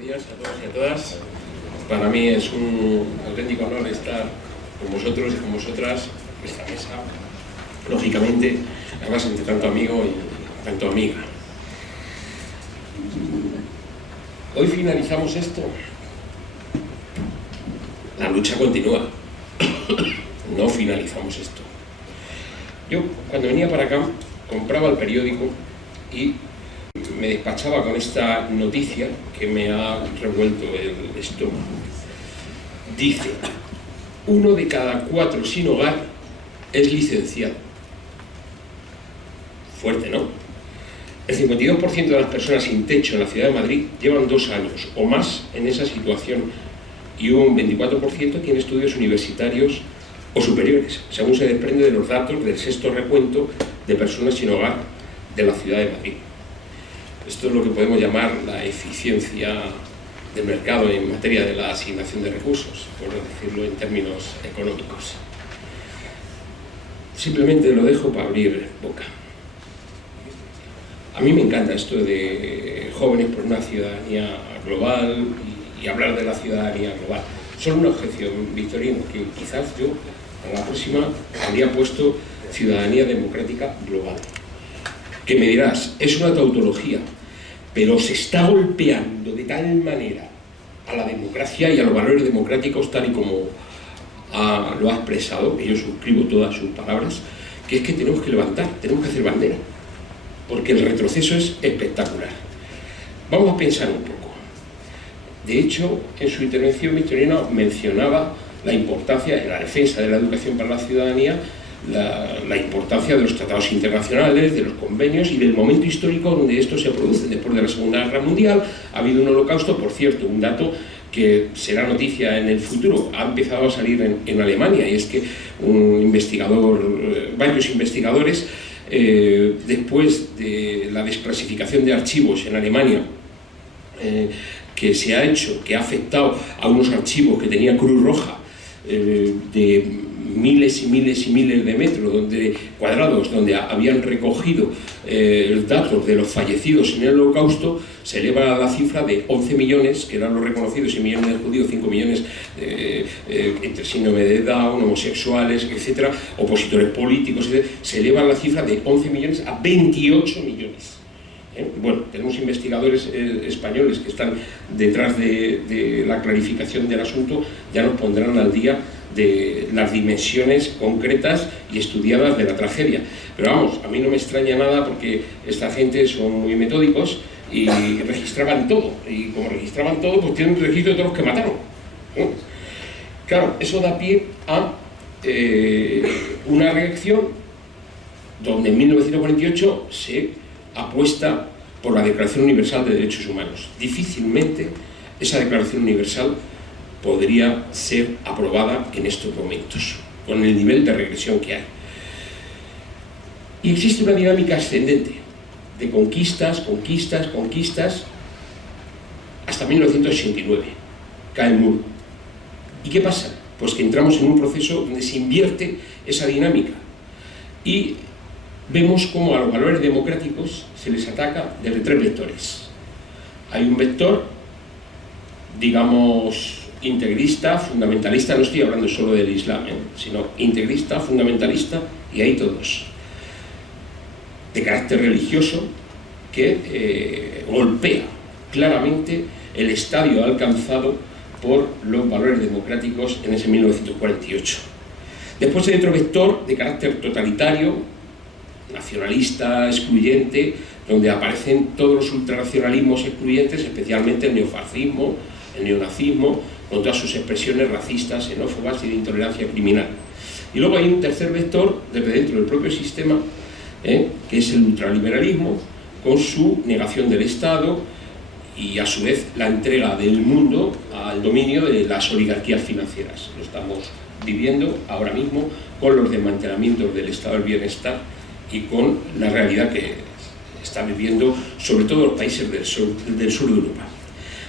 días a todos y a todas. Para mí es un auténtico honor estar con vosotros y con vosotras en esta mesa. Lógicamente, además entre tanto amigo y tanto amiga. Hoy finalizamos esto. La lucha continúa. No finalizamos esto. Yo, cuando venía para acá, compraba el periódico y me despachaba con esta noticia que me ha revuelto el estómago. Dice: 1 de cada 4 sin hogar es licenciado. Fuerte, ¿no? El 52% de las personas sin techo en la ciudad de Madrid llevan 2 años o más en esa situación y un 24% tiene estudios universitarios o superiores, según se desprende de los datos del 6º recuento de personas sin hogar de la ciudad de Madrid. Esto es lo que podemos llamar la eficiencia del mercado en materia de la asignación de recursos, por decirlo en términos económicos. Simplemente lo dejo para abrir boca. A mí me encanta esto de jóvenes por una ciudadanía global y hablar de la ciudadanía global. Solo una objeción, Victorino, que quizás yo a la próxima habría puesto ciudadanía democrática global. Que me dirás, es una tautología, pero se está golpeando de tal manera a la democracia y a los valores democráticos, tal y como lo ha expresado, y yo suscribo todas sus palabras, que es que tenemos que levantar, tenemos que hacer bandera, porque el retroceso es espectacular. Vamos a pensar un poco. De hecho, en su intervención, Victorino mencionaba la importancia de la defensa de la educación para la ciudadanía, la importancia de los tratados internacionales, de los convenios y del momento histórico donde esto se produce. Después de la Segunda Guerra Mundial ha habido un holocausto, por cierto, un dato que será noticia en el futuro, ha empezado a salir en Alemania, y es que varios investigadores, después de la desclasificación de archivos en Alemania, que se ha hecho, que ha afectado a unos archivos que tenía Cruz Roja, de miles y miles y miles de metros cuadrados, donde habían recogido datos de los fallecidos en el holocausto, se eleva la cifra de 11 millones, que eran los reconocidos, y millones de judíos, 5 millones entre síndrome de Down, homosexuales, etcétera, opositores políticos, etcétera. Se eleva la cifra de 11 millones a 28 millones. Bueno, tenemos investigadores españoles que están detrás de la clarificación del asunto, ya nos pondrán al día de las dimensiones concretas y estudiadas de la tragedia. Pero vamos, a mí no me extraña nada, porque esta gente son muy metódicos y registraban todo, y como registraban todo, pues tienen un registro de todos los que mataron, ¿no? Claro, eso da pie a una reacción donde en 1948 se apuesta por la Declaración Universal de Derechos Humanos. Difícilmente esa Declaración Universal podría ser aprobada en estos momentos, con el nivel de regresión que hay. Y existe una dinámica ascendente de conquistas, conquistas, conquistas, hasta 1989. Cae el muro. ¿Y qué pasa? Pues que entramos en un proceso donde se invierte esa dinámica y vemos cómo a los valores democráticos se les ataca desde 3 vectores. Hay un vector, digamos, integrista, fundamentalista, no estoy hablando solo del Islam, sino integrista, fundamentalista, y hay todos, de carácter religioso, que golpea claramente el estadio alcanzado por los valores democráticos en ese 1948. Después hay otro vector de carácter totalitario, nacionalista, excluyente, donde aparecen todos los ultranacionalismos excluyentes, especialmente el neofascismo, el neonazismo, con todas sus expresiones racistas, xenófobas y de intolerancia criminal. Y luego hay un tercer vector desde dentro del propio sistema, que es el ultraliberalismo, con su negación del Estado y a su vez la entrega del mundo al dominio de las oligarquías financieras. Lo estamos viviendo ahora mismo con los desmantelamientos del Estado del Bienestar y con la realidad que están viviendo sobre todo los países del sur de Europa.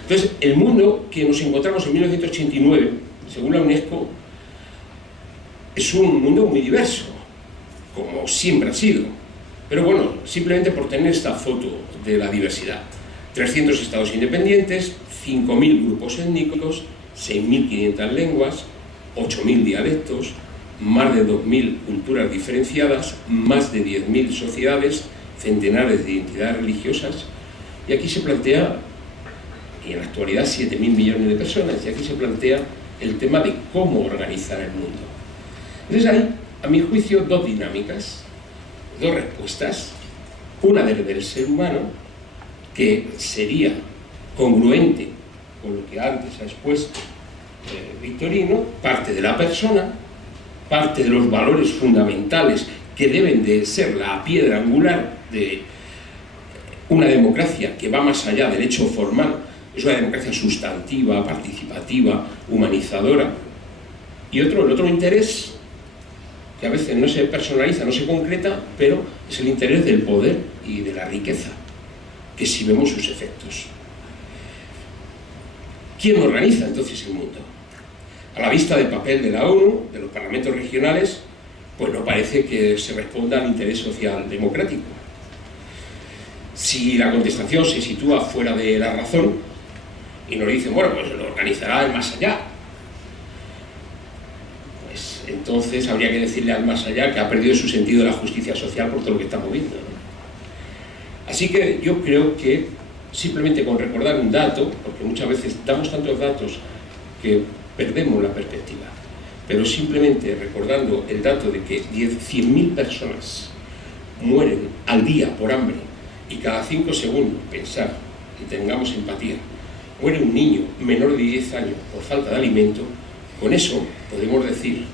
Entonces, el mundo que nos encontramos en 1989, según la UNESCO, es un mundo muy diverso, como siempre ha sido. Pero bueno, simplemente por tener esta foto de la diversidad. 300 estados independientes, 5.000 grupos étnicos, 6.500 lenguas, 8.000 dialectos, más de 2.000 culturas diferenciadas, más de 10.000 sociedades, centenares de identidades religiosas, y aquí se plantea, y en la actualidad 7.000 millones de personas, y aquí se plantea el tema de cómo organizar el mundo. Entonces hay, a mi juicio, dos dinámicas, dos respuestas. Una del ser humano, que sería congruente con lo que antes ha expuesto Victorino, parte de la persona, parte de los valores fundamentales que deben de ser la piedra angular de una democracia que va más allá del hecho formal, es una democracia sustantiva, participativa, humanizadora. Y el otro interés, que a veces no se personaliza, no se concreta, pero es el interés del poder y de la riqueza, que si vemos sus efectos. ¿Quién organiza entonces el mundo? A la vista del papel de la ONU, de los parlamentos regionales, pues no parece que se responda al interés social democrático. Si la contestación se sitúa fuera de la razón y nos dicen, bueno, pues lo organizará el más allá, pues entonces habría que decirle al más allá que ha perdido su sentido de la justicia social por todo lo que estamos viendo, ¿no? Así que yo creo que simplemente con recordar un dato, porque muchas veces damos tantos datos que perdemos la perspectiva, pero simplemente recordando el dato de que 100.000 personas mueren al día por hambre, y cada 5 segundos, pensar y tengamos empatía, muere un niño menor de 10 años por falta de alimento, con eso podemos decir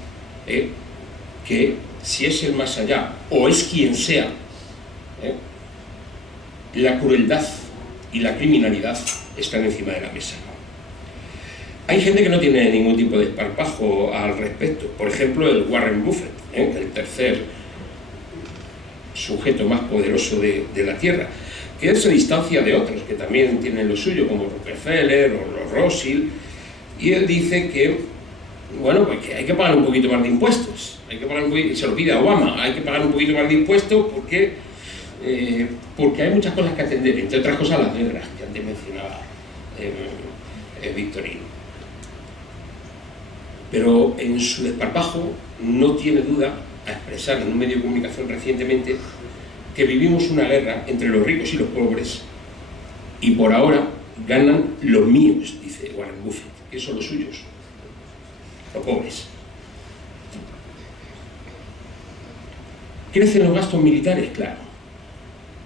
que si es el más allá, o es quien sea, la crueldad y la criminalidad están encima de la mesa. Hay gente que no tiene ningún tipo de desparpajo al respecto. Por ejemplo, el Warren Buffett, el tercer sujeto más poderoso de la Tierra, que él se distancia de otros que también tienen lo suyo, como Rockefeller o los Rothschild, y él dice que, bueno, pues que hay que pagar un poquito más de impuestos, hay que pagar un poquito, se lo pide a Obama, hay que pagar un poquito más de impuestos porque hay muchas cosas que atender, entre otras cosas las guerras que antes mencionaba Victorino. Pero en su desparpajo no tiene duda a expresar en un medio de comunicación recientemente que vivimos una guerra entre los ricos y los pobres, y por ahora ganan los míos, dice Warren Buffett, que son los suyos, los pobres. Crecen los gastos militares, claro,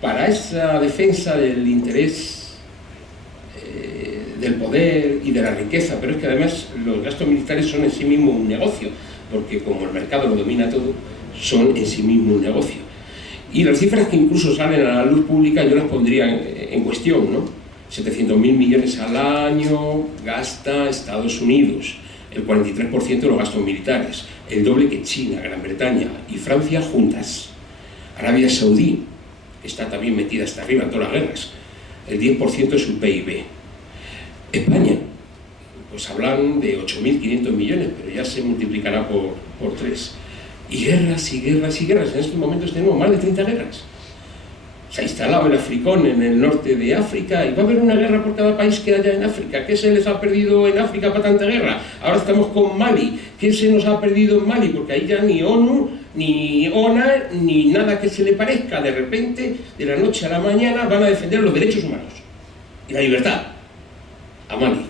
para esa defensa del interés del poder y de la riqueza, pero es que además los gastos militares son en sí mismos un negocio, porque como el mercado lo domina todo, son en sí mismos un negocio. Y las cifras que incluso salen a la luz pública yo las pondría en cuestión, ¿no? 700.000 millones al año gasta Estados Unidos, el 43% de los gastos militares, el doble que China, Gran Bretaña y Francia juntas. Arabia Saudí está también metida hasta arriba en todas las guerras, el 10% de su PIB. España, pues hablan de 8.500 millones, pero ya se multiplicará por 3. Y guerras y guerras y guerras. En estos momentos tenemos más de 30 guerras. Se ha instalado el Africón en el norte de África y va a haber una guerra por cada país que haya en África. ¿Qué se les ha perdido en África para tanta guerra? Ahora estamos con Mali. ¿Qué se nos ha perdido en Mali? Porque ahí ya ni ONU, ni ONA, ni nada que se le parezca. De repente, de la noche a la mañana, van a defender los derechos humanos y la libertad a Mali.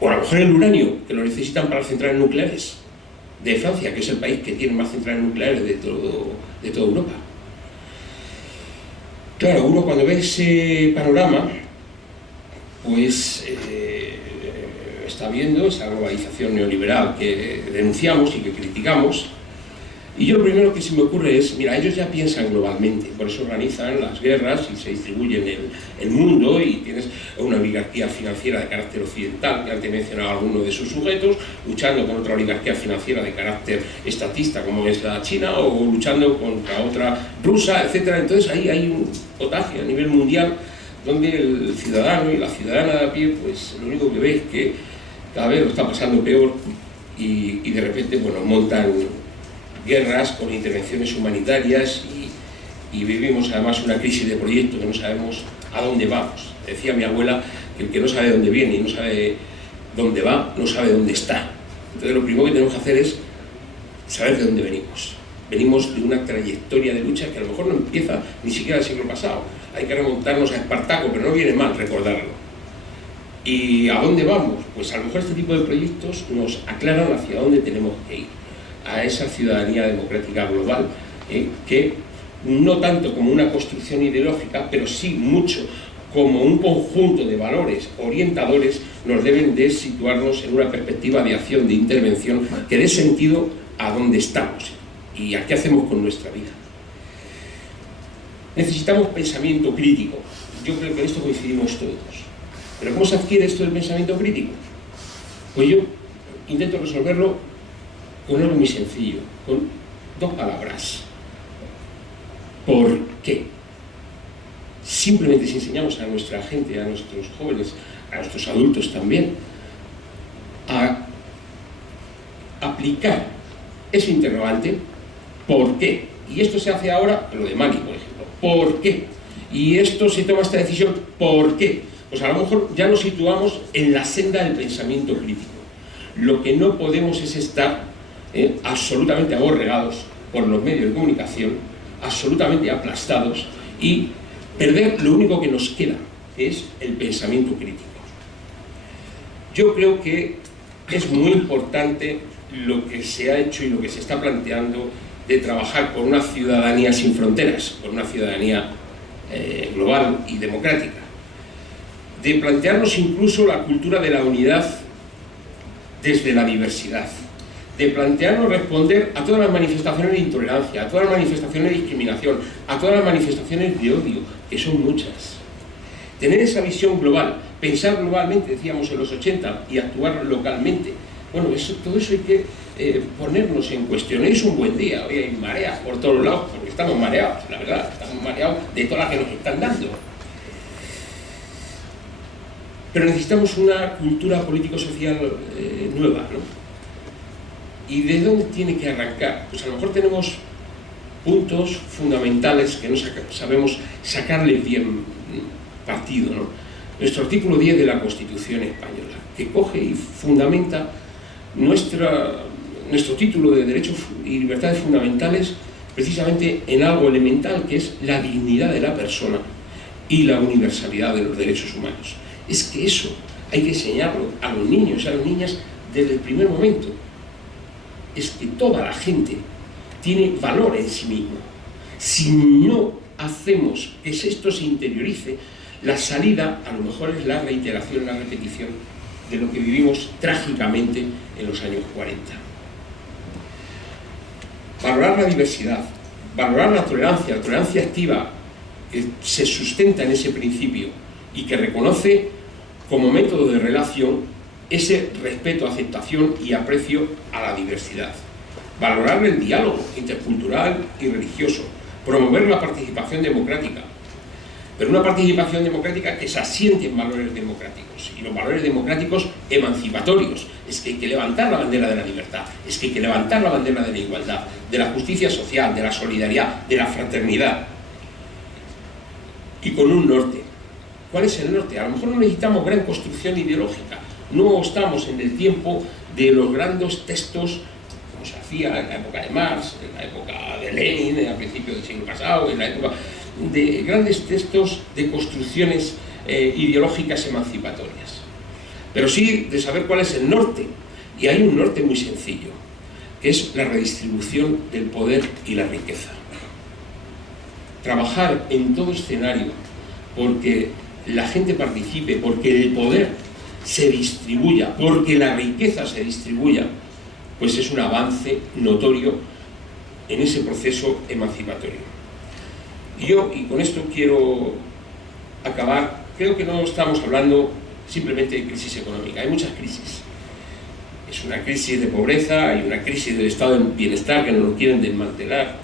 O a lo mejor el uranio, que lo necesitan para las centrales nucleares de Francia, que es el país que tiene más centrales nucleares de toda Europa. Claro, uno cuando ve ese panorama, pues está viendo esa globalización neoliberal que denunciamos y que criticamos. Y yo lo primero que se me ocurre es, mira, ellos ya piensan globalmente, por eso organizan las guerras y se distribuyen el mundo, y tienes una oligarquía financiera de carácter occidental, que antes he mencionado a alguno de sus sujetos, luchando con otra oligarquía financiera de carácter estatista como es la China, o luchando contra otra rusa, etc. Entonces ahí hay un potaje a nivel mundial donde el ciudadano y la ciudadana de a pie, pues lo único que ve es que cada vez lo está pasando peor y de repente, bueno, montan guerras con intervenciones humanitarias y vivimos además una crisis de proyecto que no sabemos a dónde vamos. Decía mi abuela que el que no sabe dónde viene y no sabe dónde va, no sabe dónde está. Entonces lo primero que tenemos que hacer es saber de dónde venimos. Venimos de una trayectoria de lucha que a lo mejor no empieza ni siquiera el siglo pasado. Hay que remontarnos a Espartaco, pero no viene mal recordarlo. ¿Y a dónde vamos? Pues a lo mejor este tipo de proyectos nos aclaran hacia dónde tenemos que ir, a esa ciudadanía democrática global, que no tanto como una construcción ideológica, pero sí mucho como un conjunto de valores orientadores, nos deben de situarnos en una perspectiva de acción, de intervención, que dé sentido a dónde estamos y a qué hacemos con nuestra vida. Necesitamos pensamiento crítico. Yo creo que en esto coincidimos todos. ¿Pero cómo se adquiere esto del pensamiento crítico? Pues yo intento resolverlo con algo muy sencillo, con dos palabras. ¿Por qué? Simplemente si enseñamos a nuestra gente, a nuestros jóvenes, a nuestros adultos también, a aplicar ese interrogante, ¿por qué? Y esto se hace ahora, lo de Mali, por ejemplo, ¿por qué? Y esto se toma esta decisión, ¿por qué? Pues a lo mejor ya nos situamos en la senda del pensamiento crítico. Lo que no podemos es estar absolutamente aborregados por los medios de comunicación, absolutamente aplastados y perder lo único que nos queda, que es el pensamiento crítico. Yo creo que es muy importante lo que se ha hecho y lo que se está planteando de trabajar por una ciudadanía sin fronteras, por una ciudadanía global y democrática, de plantearnos incluso la cultura de la unidad desde la diversidad, de plantearnos responder a todas las manifestaciones de intolerancia, a todas las manifestaciones de discriminación, a todas las manifestaciones de odio, que son muchas. Tener esa visión global, pensar globalmente, decíamos en los 80, y actuar localmente. Bueno, todo eso hay que ponernos en cuestión. Es un buen día, hoy hay mareas por todos lados, porque estamos mareados, la verdad, estamos mareados de todas las que nos están dando. Pero necesitamos una cultura político-social nueva, ¿no? ¿Y de dónde tiene que arrancar? Pues a lo mejor tenemos puntos fundamentales que no sabemos sacarle bien partido, ¿no? Nuestro artículo 10 de la Constitución española, que coge y fundamenta nuestro título de Derechos y Libertades Fundamentales precisamente en algo elemental, que es la dignidad de la persona y la universalidad de los derechos humanos. Es que eso hay que enseñarlo a los niños y a las niñas desde el primer momento. Es que toda la gente tiene valor en sí misma. Si no hacemos que esto se interiorice, la salida a lo mejor es la reiteración, la repetición de lo que vivimos trágicamente en los años 40. Valorar la diversidad, valorar la tolerancia activa, que se sustenta en ese principio y que reconoce como método de relación ese respeto, aceptación y aprecio a la diversidad. Valorar el diálogo intercultural y religioso, promover la participación democrática, pero una participación democrática que se asiente en valores democráticos, y los valores democráticos emancipatorios. Es que hay que levantar la bandera de la libertad, es que hay que levantar la bandera de la igualdad, de la justicia social, de la solidaridad, de la fraternidad, y con un norte. ¿Cuál es el norte? A lo mejor no necesitamos gran construcción ideológica, no estamos en el tiempo de los grandes textos, como se hacía en la época de Marx, en la época de Lenin, a principios del siglo pasado, en la época de grandes textos de construcciones ideológicas emancipatorias. Pero sí de saber cuál es el norte, y hay un norte muy sencillo, que es la redistribución del poder y la riqueza. Trabajar en todo escenario porque la gente participe, porque el poder se distribuya, porque la riqueza se distribuya, pues es un avance notorio en ese proceso emancipatorio. Y con esto quiero acabar. Creo que no estamos hablando simplemente de crisis económica, hay muchas crisis. Es una crisis de pobreza, hay una crisis del estado de bienestar que nos lo quieren desmantelar,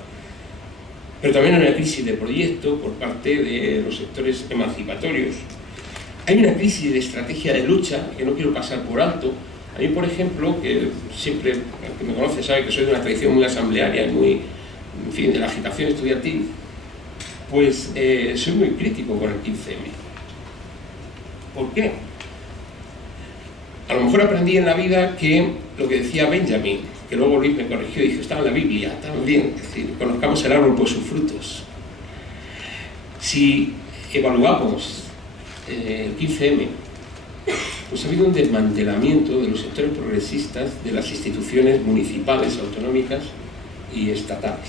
pero también hay una crisis de proyecto por parte de los sectores emancipatorios. Hay una crisis de estrategia de lucha que no quiero pasar por alto. A mí, por ejemplo, que siempre, el que me conoce sabe que soy de una tradición muy asamblearia y muy, en fin, de la agitación estudiantil, Pues soy muy crítico con el 15M. ¿Por qué? A lo mejor aprendí en la vida que lo que decía Benjamin, que luego Luis me corrigió y dijo, estaba en la Biblia, también, es decir, conozcamos el árbol por sus frutos. Si evaluamos el 15M, pues ha habido un desmantelamiento de los sectores progresistas de las instituciones municipales, autonómicas y estatales.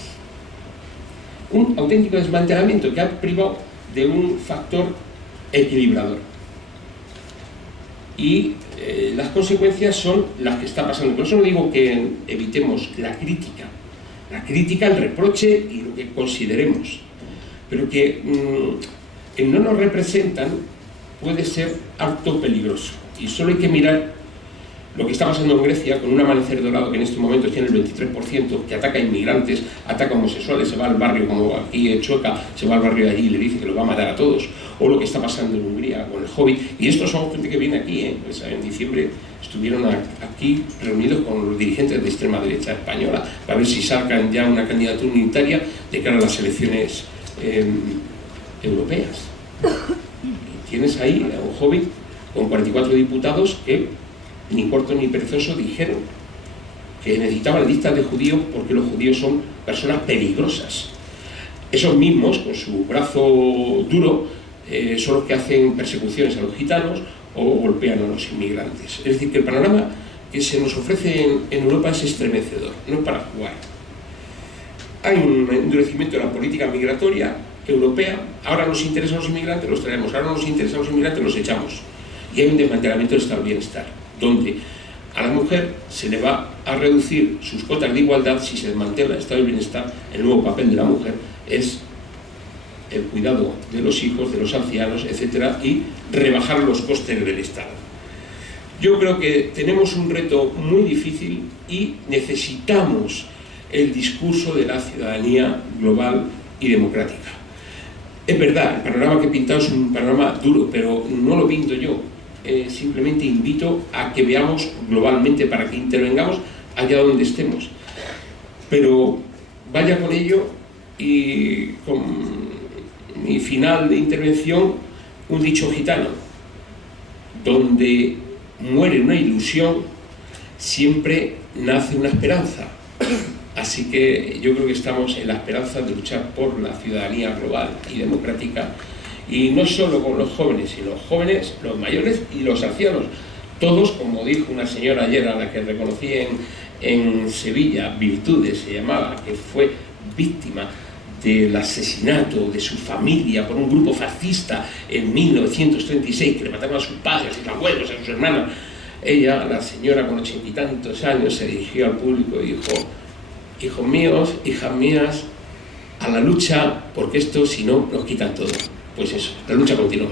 Un auténtico desmantelamiento que ha privado de un factor equilibrador. Y las consecuencias son las que está pasando. Por eso no digo que evitemos la crítica, el reproche y lo que consideremos, pero que no nos representan puede ser harto peligroso. Y solo hay que mirar lo que está pasando en Grecia con un amanecer dorado que en este momento tiene el 23%, que ataca a inmigrantes, ataca a homosexuales, se va al barrio como aquí en Chueca, se va al barrio de allí y le dice que lo va a matar a todos, o lo que está pasando en Hungría con el Hobbit. Y estos son gente que viene aquí, pues en diciembre estuvieron aquí reunidos con los dirigentes de extrema derecha española para ver si sacan ya una candidatura unitaria de cara a las elecciones europeas. Y tienes ahí a un Hobbit con 44 diputados que ni corto ni perezoso dijeron que necesitaban listas de judíos porque los judíos son personas peligrosas. Esos mismos, con su brazo duro, son los que hacen persecuciones a los gitanos o golpean a los inmigrantes. Es decir, que el panorama que se nos ofrece en Europa es estremecedor, no es para jugar. Hay un endurecimiento de la política migratoria europea. Ahora nos interesan los inmigrantes, los traemos. Ahora no nos interesan los inmigrantes, los echamos. Y hay un desmantelamiento del estado del bienestar, donde a la mujer se le va a reducir sus cotas de igualdad si se desmantela el estado del bienestar. El nuevo papel de la mujer es el cuidado de los hijos, de los ancianos, etcétera, y rebajar los costes del Estado. Yo creo que tenemos un reto muy difícil y necesitamos el discurso de la ciudadanía global y democrática. Es verdad, el panorama que he pintado es un panorama duro, pero no lo pinto yo. Simplemente invito a que veamos globalmente para que intervengamos allá donde estemos. Pero vaya con ello y con mi final de intervención, un dicho gitano: donde muere una ilusión, siempre nace una esperanza. Así que yo creo que estamos en la esperanza de luchar por la ciudadanía global y democrática, y no solo con los jóvenes, sino los jóvenes, los mayores y los ancianos. Todos, como dijo una señora ayer a la que reconocí en Sevilla, Virtudes se llamaba, que fue víctima del asesinato de su familia por un grupo fascista en 1936, que le mataron a sus padres, a sus abuelos, a sus hermanos. Ella, la señora con 80 y tantos años, se dirigió al público y dijo: hijos míos, hijas mías, a la lucha, porque esto si no nos quitan todo. Pues eso, la lucha continúa.